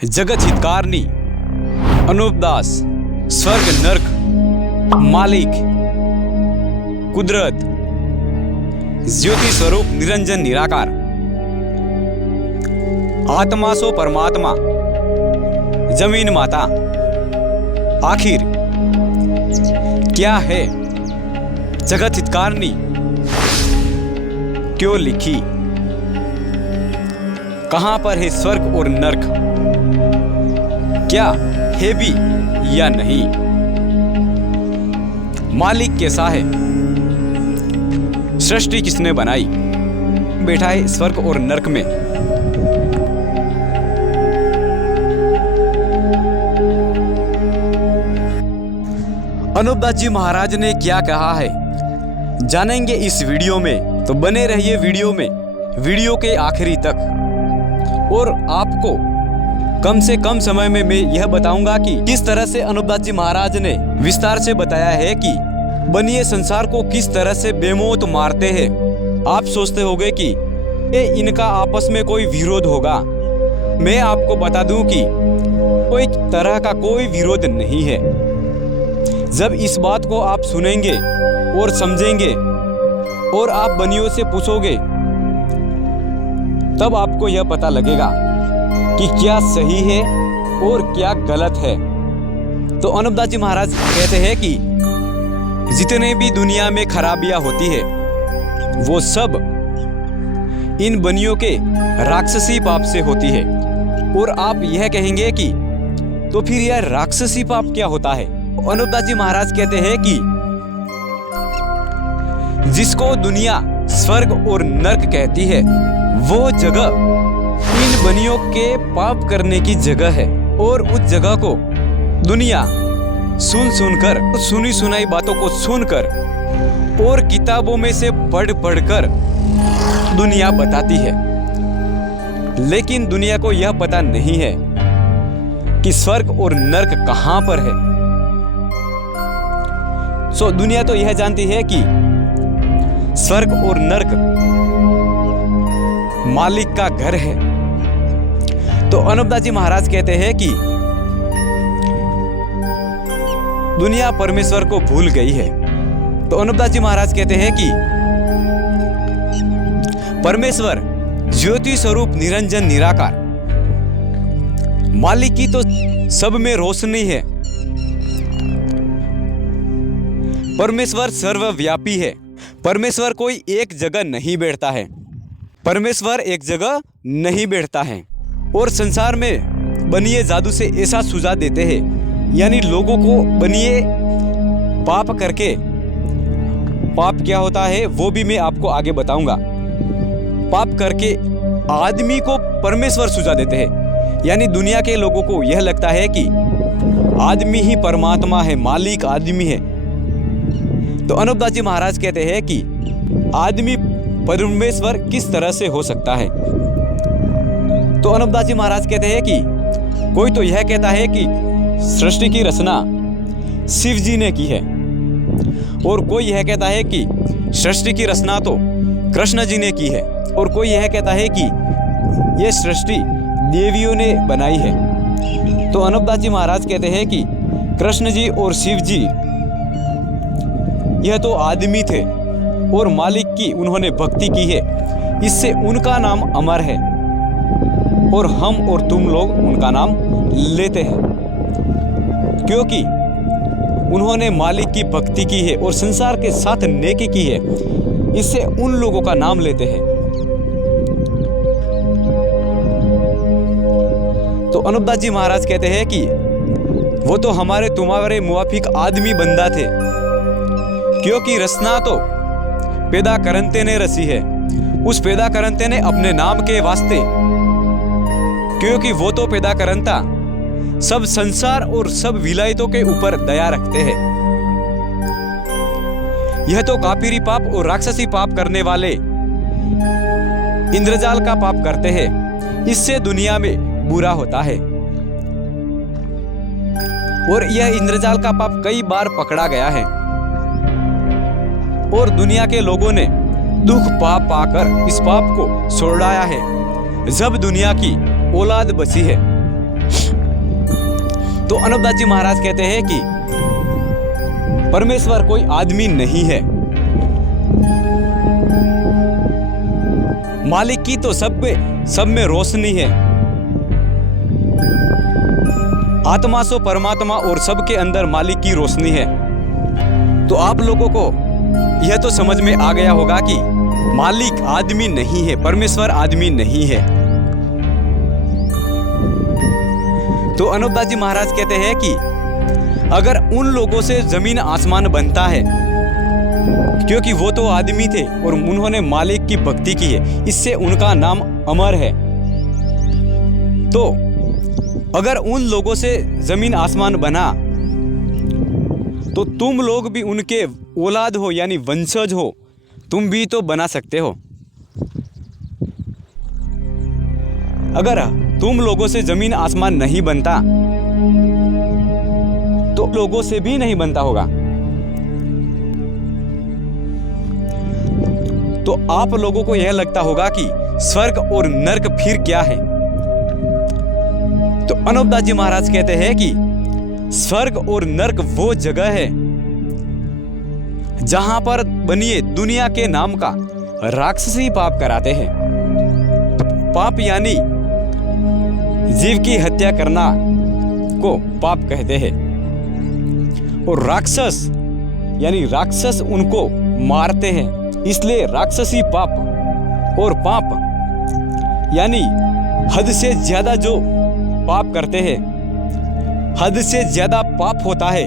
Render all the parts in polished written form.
जगत हितकारनी, अनूप दास, स्वर्ग नर्क, मालिक, कुदरत, ज्योति स्वरूप निरंजन निराकार, आत्मा सो परमात्मा, जमीन माता। आखिर क्या है जगत हितकारनी, क्यों लिखी, कहां पर है स्वर्ग और नर्क, क्या है भी या नहीं, मालिक कैसा है, सृष्टि किसने बनाई, बैठा है स्वर्ग और नर्क में। अनूप दास जी महाराज ने क्या कहा है जानेंगे इस वीडियो में, तो बने रहिए वीडियो में, वीडियो के आखिरी तक। और आपको कम से कम समय में मैं यह बताऊंगा कि किस तरह से अनूप दास जी महाराज ने विस्तार से बताया है कि बनिए संसार को किस तरह से बेमौत मारते हैं। आप सोचते होंगे कि इनका आपस में कोई विरोध होगा। मैं आपको बता दूं कि कोई तरह का कोई विरोध नहीं है। जब इस बात को आप सुनेंगे और समझेंगे और आप बनियों से पूछोगे, तब आपको यह पता लगेगा कि क्या सही है और क्या गलत है। तो अनूप दास जी महाराज कहते हैं कि जितने भी दुनिया में खराबियां होती है वो सब इन बनियों के राक्षसी पाप से होती है। और आप यह कहेंगे कि तो फिर यह राक्षसी पाप क्या होता है। अनूप दास जी महाराज कहते हैं कि जिसको दुनिया स्वर्ग और नर्क कहती है वो जगह इन बनियों के पाप करने की जगह है। और उस जगह को दुनिया सुनकर, सुनी सुनाई बातों को सुनकर और किताबों में से पढ़कर दुनिया बताती है। लेकिन दुनिया को यह पता नहीं है कि स्वर्ग और नर्क कहां पर है। दुनिया तो यह जानती है कि स्वर्ग और नर्क मालिक का घर है। तो अनूप दास जी महाराज कहते हैं कि दुनिया परमेश्वर को भूल गई है। तो अनूप दास जी महाराज कहते हैं कि परमेश्वर ज्योति स्वरूप निरंजन निराकार, मालिक की तो सब में रोशनी है। परमेश्वर सर्वव्यापी है। परमेश्वर कोई एक जगह नहीं बैठता है। परमेश्वर एक जगह नहीं बैठता है। और संसार में बनिए जादू से ऐसा सुझाव देते हैं, यानी लोगों को बनिए पाप करके, पाप क्या होता है वो भी मैं आपको आगे बताऊंगा। पाप करके आदमी को परमेश्वर सुझाव देते हैं, यानी दुनिया के लोगों को यह लगता है कि आदमी ही परमात्मा है, मालिक आदमी है। तो अनूप दास जी महाराज कहते हैं कि आदमी परमेश्वर किस तरह से हो सकता है। तो अनूप दास जी महाराज कहते हैं कि कोई तो यह कहता है कि सृष्टि की रचना शिव जी ने की है, और कोई यह कहता है कि सृष्टि की रचना तो कृष्ण जी ने की है, और कोई यह कहता है कि यह सृष्टि देवियों ने बनाई है। तो अनूप दास जी महाराज कहते हैं कि कृष्ण जी और शिव जी यह तो आदमी थे और मालिक की उन्होंने भक्ति की है, इससे उनका नाम अमर है और हम और तुम लोग उनका नाम लेते हैं, क्योंकि उन्होंने मालिक की भक्ति की है और संसार के साथ नेकी की है, इससे उन लोगों का नाम लेते हैं। तो अनूप दास जी महाराज कहते हैं कि वो तो हमारे तुम्हारे मुवाफिक आदमी बंदा थे, क्योंकि रचना तो पैदा करंते ने रची है, उस पैदा करंते ने अपने नाम के वास्ते, क्योंकि वो तो पैदा करंता सब संसार और सब विलायतों के ऊपर दया रखते हैं। यह तो कापिरी पाप और राक्षसी पाप करने वाले इंद्रजाल का पाप करते हैं, इससे दुनिया में बुरा होता है। और यह इंद्रजाल का पाप कई बार पकड़ा गया है और दुनिया के लोगों ने दुख पाप पाकर इस पाप को छोड़ाया है। जब दुनिया की औलाद बची है तो अनूपदास जी महाराज कहते हैं कि परमेश्वर कोई आदमी नहीं है। मालिक की तो सब में रोशनी है। आत्मा सो परमात्मा और सबके अंदर मालिक की रोशनी है। तो आप लोगों को यह तो समझ में आ गया होगा कि मालिक आदमी नहीं है, परमेश्वर आदमी नहीं है। तो अनूपदास जी महाराज कहते हैं कि अगर उन लोगों से जमीन आसमान बनता है, क्योंकि वो तो आदमी थे और उन्होंने मालिक की भक्ति की है, इससे उनका नाम अमर है। तो अगर उन लोगों से जमीन आसमान बना तो तुम लोग भी उनके औलाद हो, यानी वंशज हो, तुम भी तो बना सकते हो। अगर तुम लोगों से जमीन आसमान नहीं बनता तो लोगों से भी नहीं बनता होगा। तो आप लोगों को यह लगता होगा कि स्वर्ग और नरक फिर क्या है। तो अनूपदास जी महाराज कहते हैं कि स्वर्ग और नरक वो जगह है जहां पर बनिए दुनिया के नाम का राक्षसी पाप कराते हैं। पाप यानी जीव की हत्या करना को पाप कहते हैं, और राक्षस यानी राक्षस उनको मारते हैं, इसलिए राक्षसी पाप। और पाप यानी हद से ज्यादा जो पाप करते हैं, हद से ज्यादा पाप होता है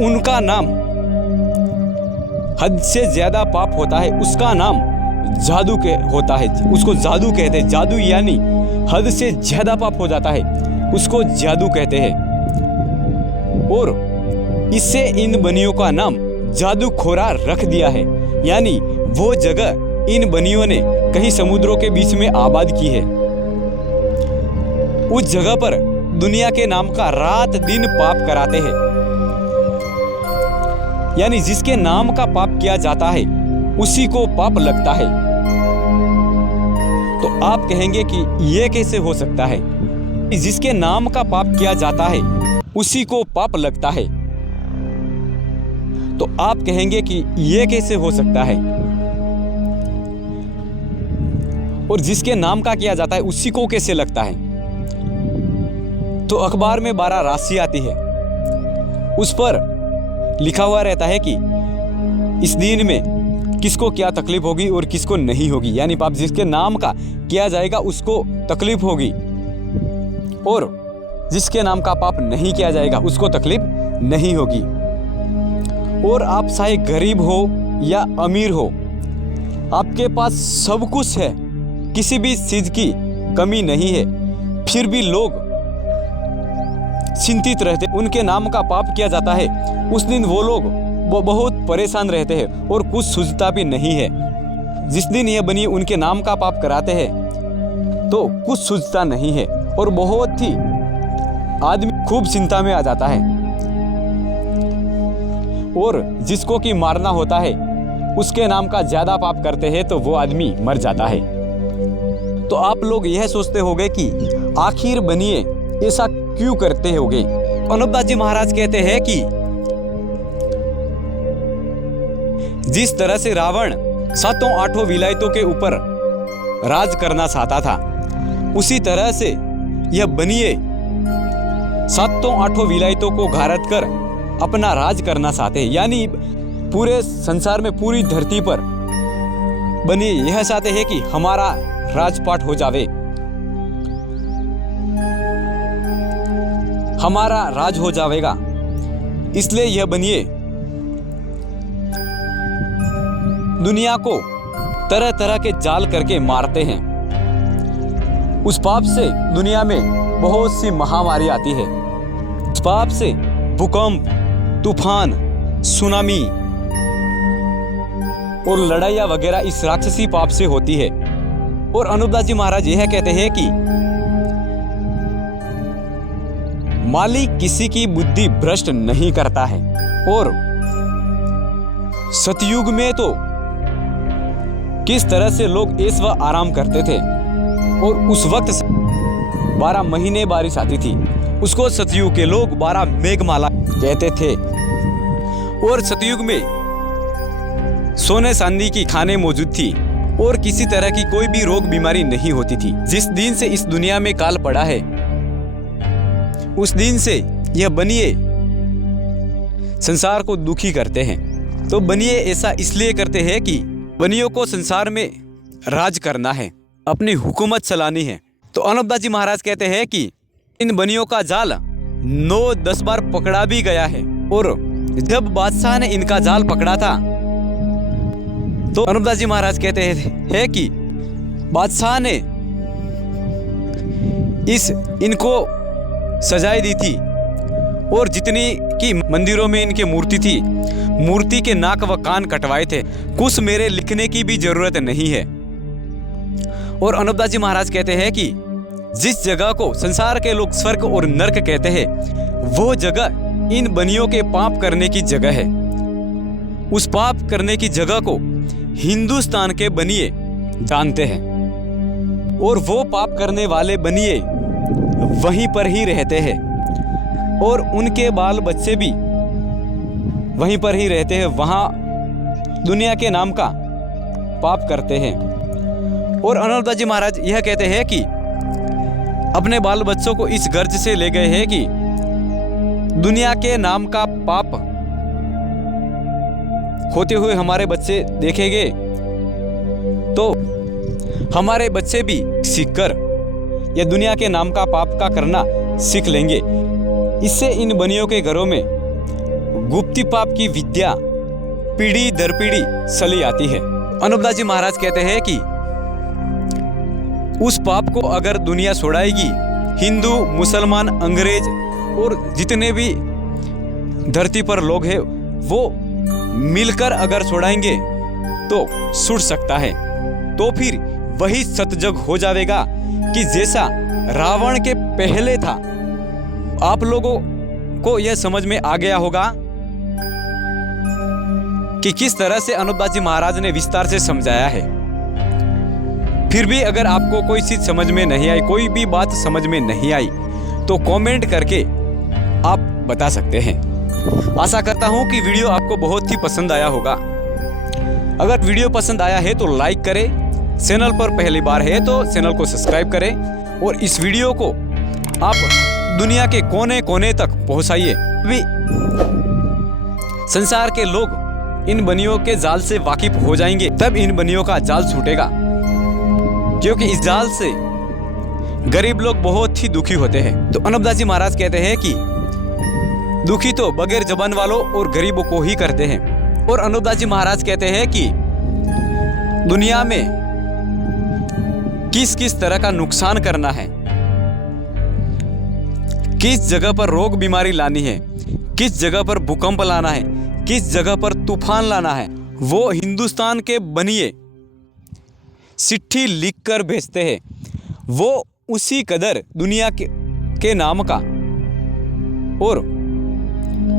उनका नाम, हद से ज्यादा पाप होता है उसका नाम जादू के होता है, उसको जादू कहते हैं। जादू यानी हद से ज्यादा पाप हो जाता है उसको जादू कहते हैं। और इससे इन बनियों का नाम जादूखोरा रख दिया है, यानी वो जगह इन बनियों ने कहीं समुद्रों के बीच में आबाद की है। उस जगह पर दुनिया के नाम का रात दिन पाप कराते हैं, यानी जिसके नाम का पाप किया जाता है उसी को पाप लगता है। तो आप कहेंगे कि यह कैसे हो सकता है, जिसके नाम का पाप किया जाता है उसी को पाप लगता है। तो आप कहेंगे कि यह कैसे हो सकता है, और जिसके नाम का किया जाता है उसी को कैसे लगता है। तो अखबार में 12 राशि आती है, उस पर लिखा हुआ रहता है कि इस दिन में किसको क्या तकलीफ होगी और किसको नहीं होगी, यानी पाप जिसके नाम का किया जाएगा उसको तकलीफ होगी, और जिसके नाम का पाप नहीं किया जाएगा उसको तकलीफ नहीं होगी। और आप चाहे गरीब हो या अमीर हो, आपके पास सब कुछ है, किसी भी चीज की कमी नहीं है, फिर भी लोग चिंतित रहते, उनके नाम का पाप किया जाता है, उस दिन वो बहुत परेशान रहते हैं और कुछ सूझता भी नहीं है। जिस दिन यह बनी उनके नाम का पाप कराते हैं तो कुछ सूझता नहीं है और बहुत ही आदमी खूब चिंता में आ जाता है, और जिसको कि मारना होता है उसके नाम का ज्यादा पाप करते हैं तो वो आदमी मर जाता है। तो आप लोग यह सोचते होंगे कि आखिर बनिए ऐसा क्यों करते होंगे। अनूपदास जी महाराज कहते हैं कि जिस तरह से रावण 7-8 विलायतों के ऊपर राज करना चाहता था, उसी तरह से यह बनिए 7-8 विलायतों को घारत कर अपना राज करना चाहते हैं, यानी पूरे संसार में पूरी धरती पर बनिए यह चाहते हैं कि हमारा राजपाट हो जावे, हमारा राज हो जाएगा। इसलिए यह बनिए दुनिया को तरह तरह के जाल करके मारते हैं। उस पाप से दुनिया में बहुत सी महामारी आती है। उस पाप से भूकंप, तूफान, सुनामी और लड़ाइयाँ वगैरह इस राक्षसी पाप से होती है। और अनूपदास जी महाराज यह कहते हैं कि मालिक किसी की बुद्धि भ्रष्ट नहीं करता है। और सतयुग में तो किस तरह से लोग ऐश व आराम करते थे, और उस वक्त 12 महीने बारिश आती थी, उसको सतयुग के लोग 12 मेघमाला कहते थे। और सतयुग में सोने चांदी की खानें मौजूद थी और किसी तरह की कोई भी रोग बीमारी नहीं होती थी। जिस दिन से इस दुनिया में काल पड़ा है उस दिन से यह बनिए संसार को दुखी करते हैं। तो बनिए ऐसा इसलिए करते हैं कि बनियों को संसार में राज करना है, अपनी हुकूमत चलानी है। तो अनूपदास जी महाराज कहते हैं कि इन बनियों का जाल 9-10 बार पकड़ा भी गया है। और जब बादशाह ने इनका जाल पकड़ा था तो अनूपदास जी महाराज कहते हैं कि बादशाह ने इनको सजाएं दी थी और जितनी की मंदिरों में इनके मूर्ति थी, मूर्ति के नाक व कान कटवाए थे। कुछ मेरे लिखने की भी जरूरत नहीं है। और अनूपदास जी महाराज कहते हैं कि जिस जगह को संसार के लोग स्वर्ग और नरक कहते हैं वो जगह इन बनियों के पाप करने की जगह है। उस पाप करने की जगह को हिंदुस्तान के बनिए जानते हैं और वो पाप करने वाले बनिए वहीं पर ही रहते हैं और उनके बाल बच्चे भी वहीं पर ही रहते हैं, वहाँ दुनिया के नाम का पाप करते हैं। और अनूपदास जी महाराज यह कहते हैं कि अपने बाल बच्चों को इस गर्ज से ले गए हैं कि दुनिया के नाम का पाप होते हुए हमारे बच्चे देखेंगे तो हमारे बच्चे भी सीखकर या दुनिया के नाम का पाप का करना सीख लेंगे। इससे इन बनियों के घरों में गुप्ती पाप की विद्या पीढ़ी दर पीढ़ी चली आती है। अनूपदास जी महाराज कहते हैं कि उस पाप को अगर दुनिया छोड़ाएगी, हिंदू मुसलमान अंग्रेज और जितने भी धरती पर लोग हैं वो मिलकर अगर छोड़ाएंगे तो छूट सकता है। तो फिर वही सतयुग हो जाएगा कि जैसा रावण के पहले था। आप लोगों को यह समझ में आ गया होगा कि किस तरह से अनूपदास जी महाराज ने विस्तार से समझाया है। फिर भी अगर आपको कोई चीज समझ में नहीं आई, कोई भी बात समझ में नहीं आई तो कमेंट करके आप बता सकते हैं। आशा करता हूं कि वीडियो आपको बहुत ही पसंद आया होगा। अगर वीडियो पसंद आया है तो लाइक करें, चैनल पर पहली बार है तो चैनल को सब्सक्राइब करें और इस वीडियो को आप दुनिया के कोने कोने तक पहुंचाइए। भी संसार के लोग इन बनियों के जाल से वाकिफ हो जाएंगे, तब इन बनियों का जाल छूटेगा। क्योंकि इस जाल से गरीब लोग बहुत ही दुखी होते हैं। तो अनूपदास जी महाराज कहते हैं कि दुखी तो बगैर जबान वालों और गरीबों को ही करते हैं। और अनूपदास जी महाराज कहते हैं कि दुनिया में किस किस तरह का नुकसान करना है, किस जगह पर रोग बीमारी लानी है, किस जगह पर भूकंप लाना है, किस जगह पर तूफान लाना है, वो हिंदुस्तान के बनिए चिट्ठी लिखकर भेजते हैं। वो उसी कदर दुनिया के नाम का और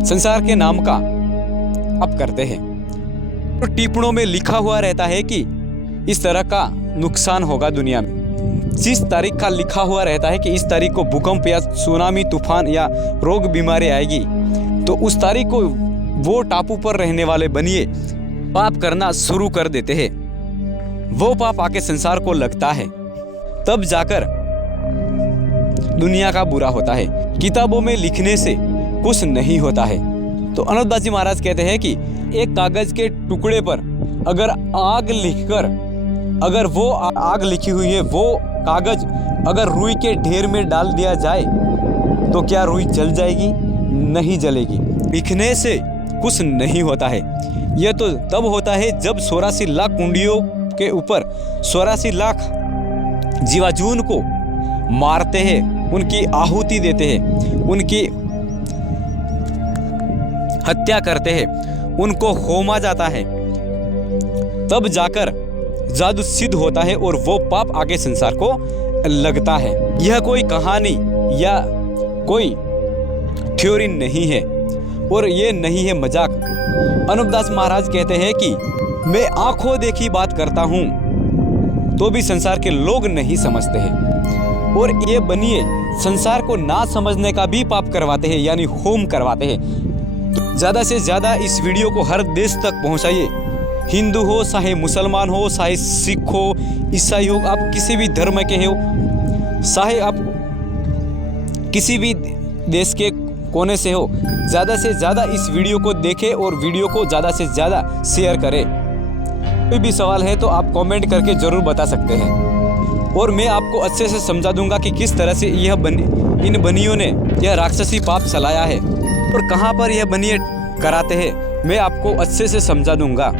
संसार के नाम का अब करते हैं। तो टिप्पणों में लिखा हुआ रहता है कि इस तरह का नुकसान होगा दुनिया में। जिस तारीख का लिखा हुआ रहता है कि इस तारीख को भूकंप या सुनामी तूफान या रोग बीमारी आएगी, तो उस तारीख को वो टापू पर रहने वाले बनिए पाप करना शुरू कर देते हैं। वो पाप आके संसार को लगता है, तब जाकर दुनिया का बुरा होता है। किताबों में लिखने से कुछ नहीं होता है। तो अनूपदास जी महाराज कहते हैं कि एक कागज के टुकड़े पर अगर आग लिखकर, अगर वो आग लिखी हुई है वो कागज अगर रुई के ढेर में डाल दिया जाए तो क्या रुई जल जाएगी? नहीं जलेगी। लिखने से कुछ नहीं होता है। यह तो तब होता है जब 84 लाख कुंडियों के ऊपर 84 लाख जीवाजून को मारते हैं, उनकी आहुति देते हैं, उनकी हत्या करते हैं, उनको होमा जाता है, तब जाकर जादू सिद्ध होता है और वो पाप आगे संसार को लगता है। यह कोई कहानी या कोई थ्योरी नहीं है और ये नहीं है मजाक। अनूपदास महाराज कहते हैं कि मैं आंखों देखी बात करता हूँ तो भी संसार के लोग नहीं समझते हैं। और ये बनिए संसार को ना समझने का भी पाप करवाते हैं, यानी होम करवाते हैं। तो ज़्यादा से ज़्यादा इस वीडियो को हर देश तक पहुंचाइए। हिंदू हो, चाहे मुसलमान हो, चाहे सिख हो, ईसाई हो, आप किसी भी धर्म के हो, चाहे आप किसी भी देश के कोने से हो, ज़्यादा से ज़्यादा इस वीडियो को देखें और वीडियो को ज़्यादा से ज़्यादा शेयर करें। कोई भी सवाल है तो आप कमेंट करके ज़रूर बता सकते हैं और मैं आपको अच्छे से समझा दूंगा कि किस तरह से इन बनियों ने यह राक्षसी पाप चलाया है और कहाँ पर यह बनिए कराते हैं, मैं आपको अच्छे से समझा दूंगा।